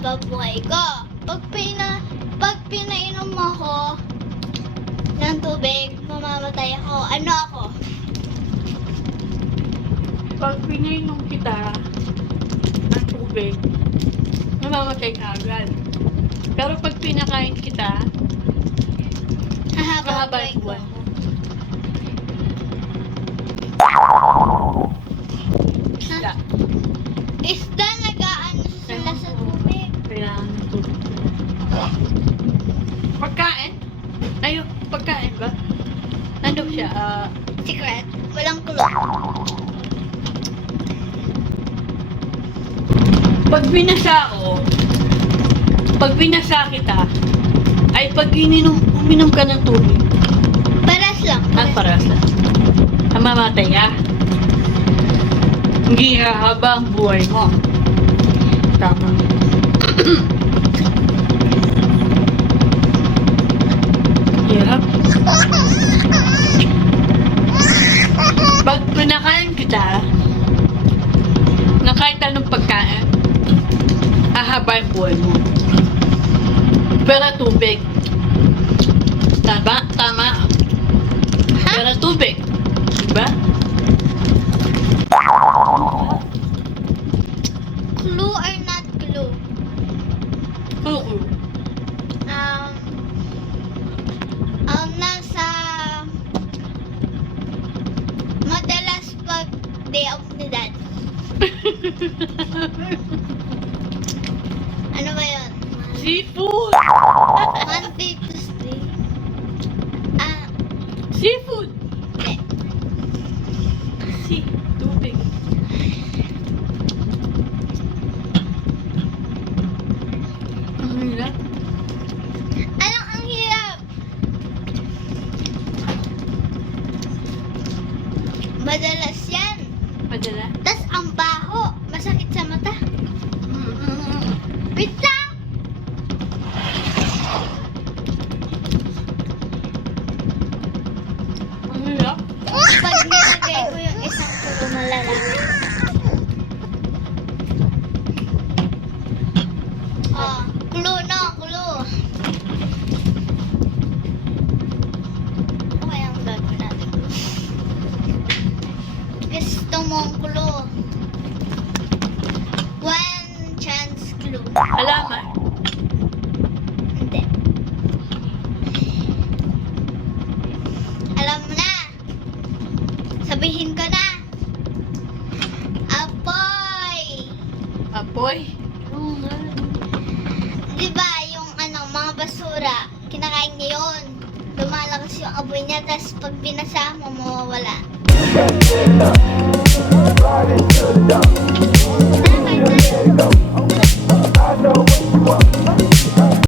haba buhay ko. Pag pinainom mo ako ng tubig, mamamatay ako. Ano ako? Pag pinainom kita ng tubig, mamamatay ka agad. Pero pag pinakain kita, Hahaba mahaba buhay yung ko. buwan mo. Isda. Isda nag-aano sila sa tubig. Kailangan ng tubig. Pagkain? Ayun, pagkain ba? Ano siya? Secret. Walang kulong. Pag binasa kita, ay pag uminom ka ng tubig, Paras lang. paras lang. Mamatay ka. Hindi hahaba ang buhay mo. Tama. Hirap. Pag pinakain kita, na kahit anong pagkain, hahaba yung buhay mo. Pero tubig. Tama? Tama. Pero tubig. Diba? Clue or not clue? Oo. Nasa madalas pag day off ni Dad. Ano ba yun? Seafood! Monday, Tuesday. Seafood! Hindi. Tubig. Ang hirap. Anong ang hirap? Madalas yan. Madala. Tas ang baho. Masakit sa mata. Wait lang! Ang hirap. Pag nilagay ko yung isang tulo na lalaki. Oh, clue no, clue. Ano kaya ang gagawin natin? Gusto mong clue. One chance clue. Alaman. Hindi. Alam mo na. Sabihin ko na. Apoy. Apoy. Di ba yung mga basura, kinakain niya yun. Lumalakas yung apoy niya, tapos pag binasa mo, mawawala.